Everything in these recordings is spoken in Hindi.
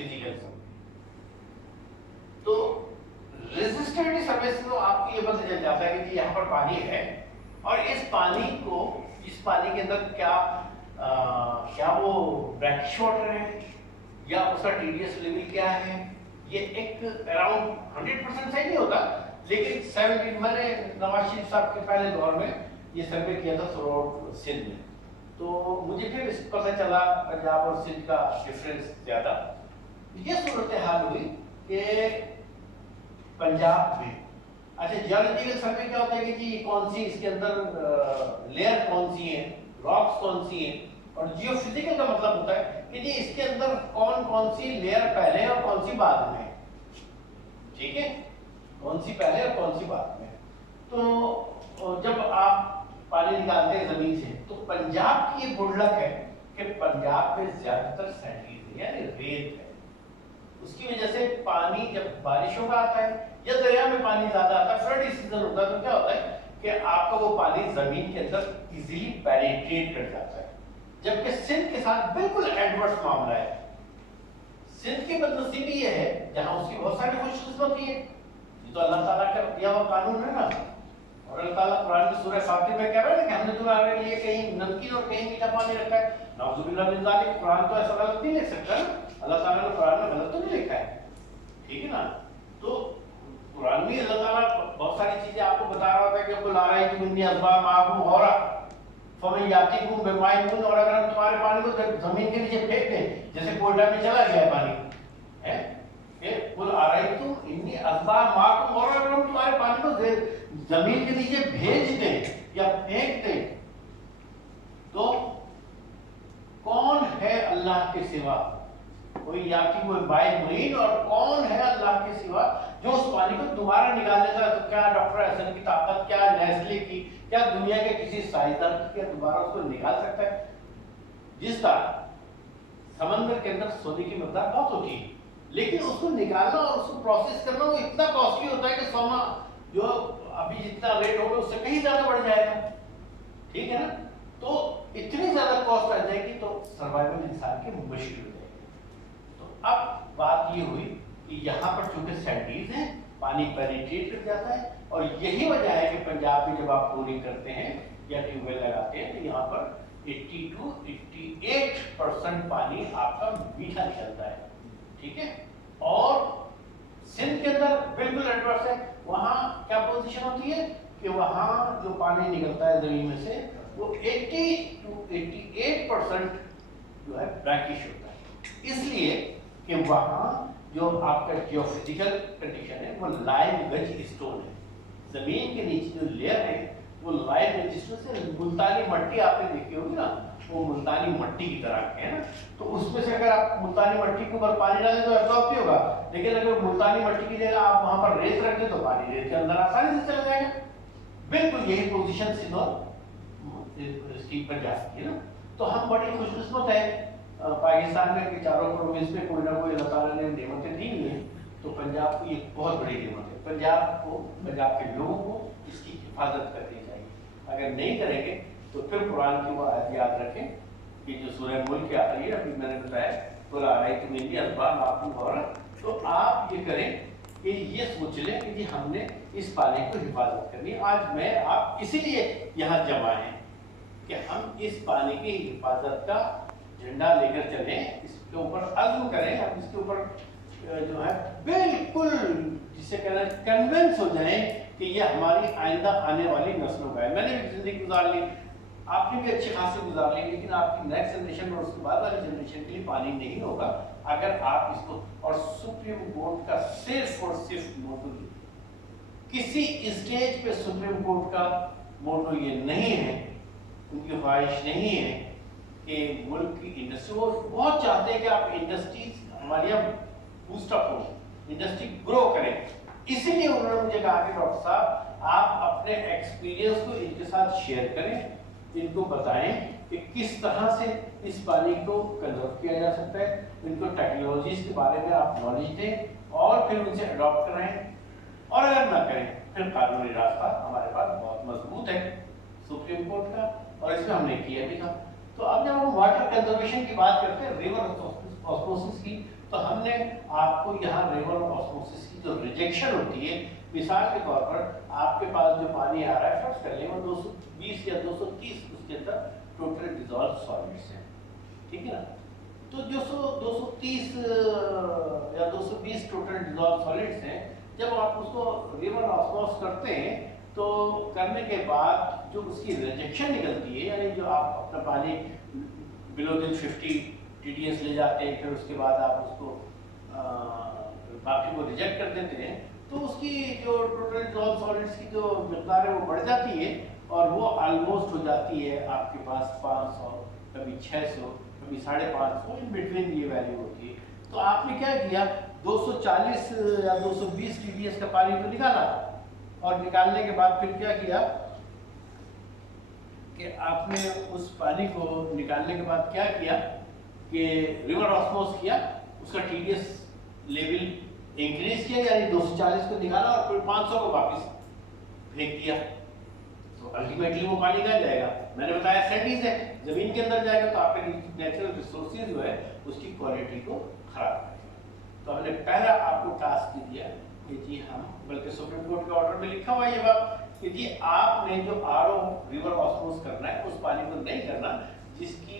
फिजिकल सर्वे। तो रेजिस्टिविटी सर्वे से तो आपको ये पता चल जाता है कि यहाँ पर पानी है और इस पानी के अंदर क्या वो ब्रैकिश वाटर है या उसका टीडीएस लेवल क्या है। ये एक अराउंड 100% सही नहीं होता, लेकिन 70 मैंने नवाज शरीफ साहब के पहले दौर में ये सर्वे किया था थ्रू आउट सिंध में, तो मुझे फिर पता चला पंजाब और सिंध का डिफरेंस ज्यादा। ये सूरत हाल हुई कि पंजाब में अच्छा जियोलॉजिकल सर्वे क्या होता है कि जी कौन सी इसके अंदर लेयर कौन सी है, रॉक्स कौन सी है, और जियोफिजिकल का मतलब होता है कि जी इसके अंदर कौन कौन सी लेयर पहले और कौन सी बाद में है। ठीक है, कौन सी पहले और कौन सी बाद में। तो जब आप पानी निकालते हैं जमीन से तो पंजाब की ये गुड लक है कि पंजाब में ज्यादातर सैंडीज है यानी रेत है, उसकी वजह से पानी जब बारिशों का आता है या दरिया में पानी ज्यादा आता है, फ्लड सीजन होता है, तो क्या होता है कि आपका वो पानी जमीन के अंदर इजीली पेनिट्रेट कर जाता है। जबकि सिंध के साथ बिल्कुल एडवर्स मामला है। सिंध की बदनसीबी ये है जहां उसकी बहुत सारी खुशकिस्मती है, ये तो अल्लाह ताला का दिया हुआ कानून है ना, और अल्लाह ताला कुरान में सूरह फातिर में कह रहा है कि हमने तुम्हारे लिए कहीं नमकीन और कहीं मीठा पानी रखा है। नाउजुबिल्लाह मिन ज़ालिक, कुरान तो ऐसा गलत नहीं लिख सकता ना, अल्लाह ताला ने कुरान में गलत तो नहीं लिखा है, ठीक है ना। तो कुरान में अल्लाह ताला बहुत सारी चीजें आपको बता रहा होता है कि कुल आ रही तुम इन्नी असबा माहू हो रहा फमन यातिकुम बिमाइन, और अगर हम तुम्हारे पानी को जमीन के नीचे फेंक दें जैसे कोयटा में चला गया पानी है, कुल आ रही तुम इन्नी असबा माहू, और अगर हम तुम्हारे पानी को जमीन के नीचे भेज दें या फेंक दें तो कौन है अल्लाह के सिवा, कोई याकी कोई बाय मुरीन, और कौन है अल्लाह के सिवा जो उस पानी को दोबारा निकालने का। तो क्या डॉक्टर एहसन की ताकत, क्या नेस्ले की, क्या दुनिया के किसी साइंसदान की दोबारा उसको निकाल सकता है। जिस तरह समंदर के अंदर सोने की मकदार बहुत होती है, लेकिन उसको निकालना और उसको प्रोसेस करना वो इतना कॉस्टली होता है कि सोना जो अभी जितना रेट होगा उससे कहीं ज्यादा बढ़ जाएगा, ठीक है ना। तो इतनी ज्यादा कॉस्ट आ जाएगी तो सर्वाइवल इंसान की मुश्किल हो जाएगी। तो अब बात ये हुई कि यहाँ पर चूंकि सैंडीज है, पानी पेनिट्रेट कर जाता है, और यही वजह है कि पंजाब में जब आप बोरिंग करते हैं या ट्यूबवेल लगाते हैं तो यहाँ पर 80 to 88% पानी आपका मीठा निकलता है, ठीक है। और सिंध के अंदर बिल्कुल एडवर्स है, वहाँ क्या पोजीशन होती है कि वहाँ जो पानी निकलता है जमीन में से वो 80 to 88% जो है ब्रैकिश होता है, इसलिए कि वहाँ जो आपका जियोफिजिकल कंडीशन है वो लाइम गज स्टोन है, जमीन के नीचे जो लेयर है वो लाइम गज स्टोन से मुल्तानी मट्टी आपने देखी होगी ना, वो मुल्तानी मट्टी की तरह है ना। तो उसमें से अगर आप मुल्तानी मट्टी के ऊपर पानी डालें तो एब्जॉर्ब नहीं होगा, लेकिन अगर मुल्तानी मट्टी की जगह आप वहां पर रेत रख दें तो पानी रेत के अंदर आसानी से चला जाएगा। बिल्कुल यही पोजीशन सिंध और पंजाब की है ना। तो हम बड़ी खुशकिस्मत है पाकिस्तान में कि चारों प्रोविंस में कोई ना कोई अल्लाह ताला ने नेमतें दी हुई हैं, तो पंजाब को ये बहुत बड़ी नेमत है। पंजाब को, पंजाब के लोगों को इसकी हिफाजत करनी चाहिए। अगर नहीं करेंगे तो फिर कुरान की वो आयत याद रखें कि जो सूरह मुल्क के आखिरी है, अभी मैंने बताया कुल आ रही तुम इन्नी असबाब माकूम हो रहा, तो आप ये करें कि ये सोच लें कि जी हमने इस पानी को हिफाजत करनी। आज मैं आप इसीलिए यहाँ जमा हैं कि हम इस पानी की हिफाजत का झंडा लेकर चलें, इसके ऊपर अज़्म करें, हम इसके ऊपर जो है बिल्कुल जिसे कहना है कन्विंस हो जाएं कि ये हमारी आइंदा आने वाली नस्लों का है। मैंने भी जिंदगी गुजार ली, आपने भी अच्छी खासी गुजार ली, लेकिन आपकी नेक्स्ट जनरेशन और उसके बाद वाली जनरेशन के लिए पानी नहीं होगा अगर आप इसको। और सुप्रीम कोर्ट का सिर्फ और सिर्फ मोटो, किसी स्टेज पे सुप्रीम कोर्ट का मोटो ये नहीं है, उनकी ख्वाहिश नहीं है कि मुल्क की इंडस्ट्री, वो बहुत चाहते हैं कि आप इंडस्ट्रीज हमारे यहाँ बूस्टअप हो, इंडस्ट्री ग्रो करें। इसीलिए उन्होंने मुझे कहा कि डॉक्टर साहब आप अपने एक्सपीरियंस को इनके साथ शेयर करें, इनको बताएं कि किस तरह से इस पानी को कंजर्व किया जा सकता है, इनको टेक्नोलॉजीज के बारे में आप नॉलेज दें और फिर उनसे अडॉप्ट कराएं। और अगर ना करें फिर कानूनी रास्ता हमारे पास बहुत मजबूत है सुप्रीम कोर्ट का, और इसमें हमने किया भी था। तो अब जब हम वाटर कंजर्वेशन की बात करते हैं, रिवर ऑस्मोसिस की, तो हमने आपको यहाँ रिवर ऑस्मोसिस की जो रिजेक्शन होती है, मिसाल के तौर पर आपके पास जो पानी आ रहा है, फर्स्ट कर लेंगे 220 या 230 उसके अंदर टोटल डिजॉल्व सॉलिड्स हैं, ठीक है ना। तो जो 230 या 220 टोटल डिजॉल्व सॉलिड्स हैं, जब आप उसको रिवर ऑस्मोस करते हैं तो करने के बाद जो उसकी रिजेक्शन निकलती है, यानी जो आप अपना पानी बिलो दिन 50 TDS ले जाते हैं, फिर उसके बाद आप उसको बाकी को रिजेक्ट कर देते हैं, तो उसकी जो टोटल डिजॉल्व सॉलिड्स की जो मिकदार है वो बढ़ जाती है और वो ऑलमोस्ट हो जाती है आपके पास 500, कभी 600, कभी 550, इन बिटवीन ये वैल्यू होती है। तो आपने क्या किया, 240 या 220 TDS का पानी तो निकाला, और निकालने के बाद फिर क्या किया कि आपने उस पानी को निकालने के बाद क्या किया कि रिवर ऑस्मोस किया, उसका TDS लेवल इंक्रीज किया, यानी 240 को निकाला और फिर 500 को वापस फेंक दिया, तो अल्टीमेटली वो पानी कहाँ जाएगा, मैंने बताया सेटिंग्स है, जमीन के अंदर जाएगा, तो आपके नेचुरल रिसोर्सेज जो है उसकी क्वालिटी को खराब करेगा। तो हमने पहला आपको टास्क दिया कि जी हम, बल्कि सुप्रीम कोर्ट के ऑर्डर में लिखा हुआ ये बात कि जी आपने जो RO रिवर ऑस्मोस करना है उस पानी को नहीं करना जिसकी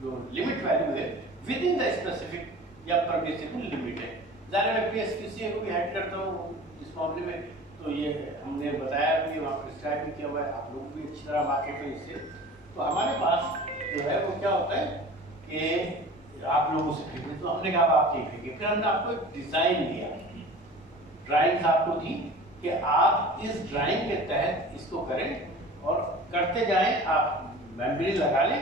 जो लिमिट वैल्यू है विद इन द स्पेसिफिक या परमिसिबल लिमिट है। ज़ाहिर मैं PSQCA को भी हेड करता हूँ इस मामले में, तो ये हमने बताया भी, वहाँ प्रिस्क्राइब भी किया हुआ है, आप लोग भी अच्छी तरह वाकिफ हैं इससे। तो हमारे पास जो है वो क्या होता है कि आप लोगों से फेंके, तो हमने कहा आप नहीं फेंके, फिर हमने आपको एक डिज़ाइन दिया, ड्राइंग्स आपको दी कि आप इस ड्राइंग के तहत इसको करें और करते जाएं, आप मेम्ब्रेन लगा लें,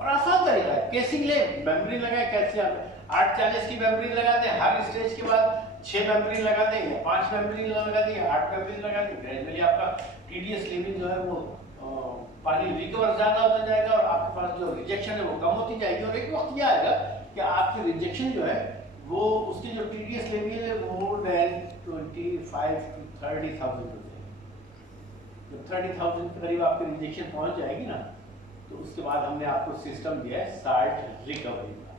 और आसान तरीका है, केसिंग ले, मेम्ब्रेन लगाए, कैसे आप 840 की मेम्ब्रेन लगा दें, हर स्टेज के बाद 6 मेम्ब्रेन लगा दें या 5 मेम्ब्रेन लगा दें या 8 मेम्ब्रेन लगा दें, ग्रेजुअली आपका TDS लेवल जो है वो पानी रिकवर ज़्यादा होता जाएगा और आपके पास जो रिजेक्शन है वो कम होती जाएगी, और एक वक्त यह आएगा कि आपकी रिजेक्शन जो है वो उसकी जो TDS लेवल है मोर देन 25 to 30,000 हो जाएगी। जब 30,000 के करीब आपकी रिजेक्शन पहुंच जाएगी ना, तो उसके बाद हमने आपको सिस्टम दिया है साल्ट रिकवरी का।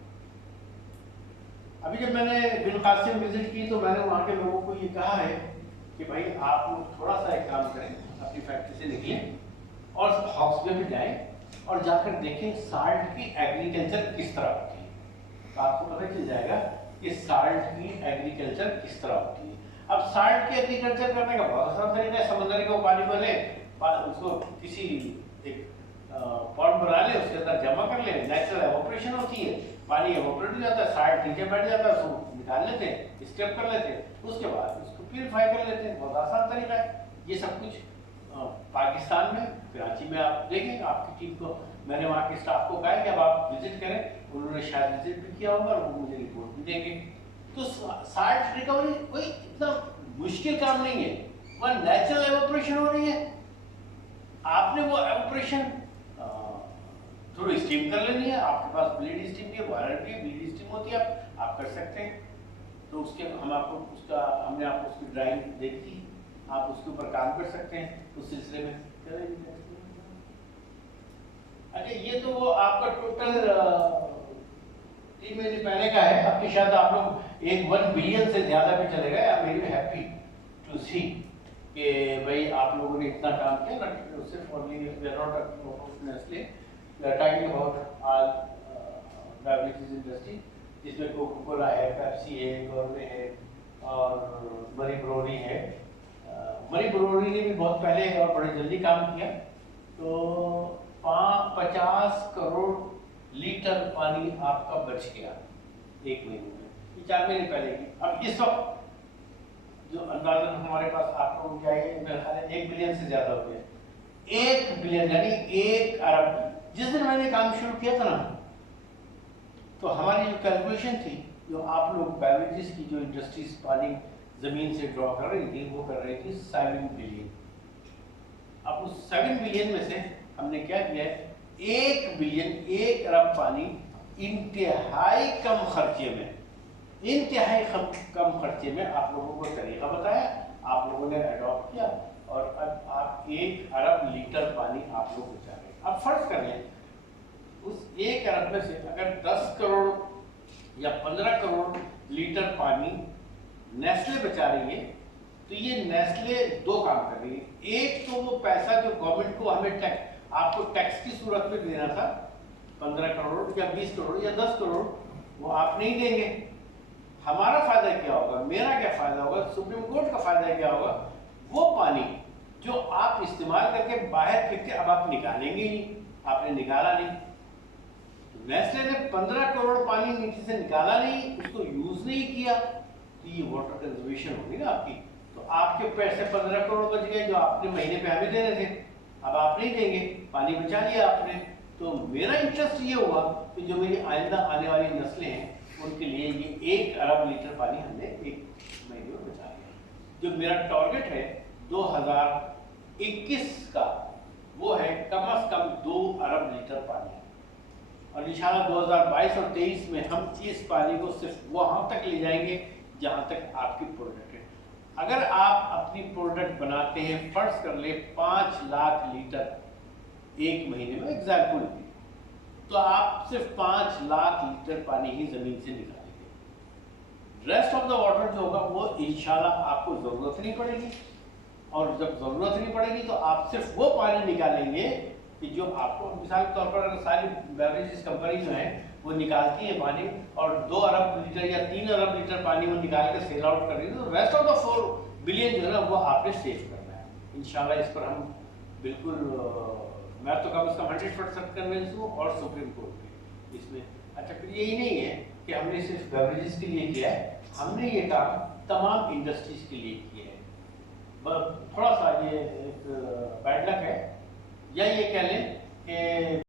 अभी जब मैंने बिन कासिम विजिट की तो मैंने वहाँ के लोगों को ये कहा है कि भाई आप लोग थोड़ा सा एक काम करें, अपनी फैक्ट्री से निकलें और हॉक्स में भी जाएं और जाकर देखें साल्ट की एग्रीकल्चर किस तरह होती है, तो आपको पता चल जाएगा कि साल्ट की एग्रीकल्चर किस तरह होती है। अब साल्ट की एग्रीकल्चर करने का बहुत आसान तरीका है, समंदर के पानी को लें, उसको किसी एक पॉट बना ले, उसके अंदर जमा कर ले, नेचुरल एवोपरेशन होती है, पानी एवोपरेट हो जाता है, साल्ट नीचे बैठ जाता है, उसको निकाल लेते हैं, स्टेप कर लेते हैं, उसके बाद उसको प्यूरिफाई कर लेते हैं, बहुत आसान तरीका है। ये सब कुछ पाकिस्तान में कराची में आप देखें, आपकी टीम को मैंने वहाँ के स्टाफ को कहा कि अब आप विजिट करें, उन्होंने शायद विजिट भी किया होगा और वो मुझे रिपोर्ट भी देंगे। तो साल्ट रिकवरी कोई इतना मुश्किल काम नहीं है, वहाँ नेचुरल एवोपरेशन हो रही है, आपने वो एवोपरेशन थोड़ी स्टीम कर लेनी है, आपके पास ब्लीड स्टीम की वायरल भी ब्लीड स्टीम होती है, आप कर सकते हैं। तो उसके हम आपको उसका हमने आपको उसकी ड्राइंग दे दी, आप उसके ऊपर काम कर सकते हैं उस सिलसिले में। अच्छा, ये तो वो आपका टोटल 3 महीने पहले का है, अब शायद आप लोग 1 बिलियन से ज़्यादा भी चले गए। I am very happy to see कि भाई आप लोगों ने इतना काम किया, ना सिर्फ only we are not professionally we are talking about all beverages industry, जिसमें कोका कोला है, पेप्सी है, गोरमे है और मरी ब्रोरी है। मरी ब्रोरी ने भी बहुत पहले और बड़े जल्दी काम किया, तो 50 करोड़ लीटर पानी आपका बच गया 1 महीने में, ये 4 महीने पहले की। अब इस वक्त जो अंदाजन हमारे पास आप लोगों की आई है, मेरे ख्याल है 1 बिलियन से ज्यादा हो गया। 1 बिलियन यानी 1 अरब। जिस दिन मैंने काम शुरू किया था ना, तो हमारी जो कैलकुलेशन थी, जो आप लोग बेवरेजेस की जो इंडस्ट्रीज पानी जमीन से ड्रॉ कर रही थी, वो कर रही थी 7 बिलियन। अब उस 7 बिलियन में से हमने क्या किया है, 1 बिलियन 1 अरब पानी इंतहाई कम खर्चे में, इंतहाई कम खर्चे में आप लोगों को तरीका बताया, आप लोगों ने अडॉप्ट किया और अब आप 1 अरब लीटर पानी आप लोग बचा रहे हैं। अब फर्ज कर लें उस 1 अरब में से अगर 10 करोड़ या 15 करोड़ लीटर पानी नेस्ले बचा रही है, तो ये नेस्ले दो काम कर रही है। एक तो वो पैसा जो गवर्नमेंट को हमें टैक्स, आपको टैक्स की सूरत में देना था 15 करोड़ या 20 करोड़ या 10 करोड़, वो आप नहीं देंगे। हमारा फायदा क्या होगा, मेरा क्या फायदा होगा, सुप्रीम कोर्ट का फायदा क्या होगा, वो पानी जो आप इस्तेमाल करके बाहर फेंकते अब आप निकालेंगे ही नहीं, आपने निकाला नहीं। तो नेस्ले ने 15 करोड़ पानी नीचे से निकाला नहीं, उसको यूज नहीं किया, तो ये वाटर कंजर्वेशन होगी ना आपकी। तो आपके पैसे 15 करोड़ बच गए जो आपने महीने पे हमें देने थे, अब आप नहीं देंगे, पानी बचा लिया आपने। तो मेरा इंटरेस्ट ये हुआ कि जो मेरी आइंदा आने वाली नस्लें हैं उनके लिए ये 1 अरब लीटर पानी हमने एक महीने में बचा लिया। जो मेरा टारगेट है 2021 का, वो है कम से कम 2 अरब लीटर पानी, और इंशाल्लाह 2022 और 23 में हम इस पानी को सिर्फ वहां तक ले जाएंगे जहां तक आपकी प्रोडक्ट है। अगर आप अपनी प्रोडक्ट बनाते हैं, फर्ज कर ले 5 लाख लीटर एक महीने में एग्जाम्पल, तो आप सिर्फ 5 लाख लीटर पानी ही जमीन से निकालेंगे। रेस्ट ऑफ द वाटर जो होगा वो इंशाल्लाह आपको जरूरत नहीं पड़ेगी, और जब जरूरत नहीं पड़ेगी तो आप सिर्फ वो पानी निकालेंगे कि जो आपको, मिसाल के तौर पर अगर सारी बेवरेजेस कंपनी जो है वो निकालती है पानी और 2 अरब लीटर या 3 अरब लीटर पानी वो निकाल के सेल आउट कर रही है, तो रेस्ट ऑफ द 4 बिलियन जो है ना वो आपने सेव करना है। इंशाल्लाह इस पर हम बिल्कुल, मैं तो कम से कम 100% कन्विंस हूँ, और सुप्रीम कोर्ट भी इसमें। अच्छा, फिर यही नहीं है कि हमने सिर्फ बेवरेजेस के लिए किया है, हमने ये काम तमाम इंडस्ट्रीज के लिए किया है। थोड़ा सा ये एक बैड लक है, या ये कह लें कि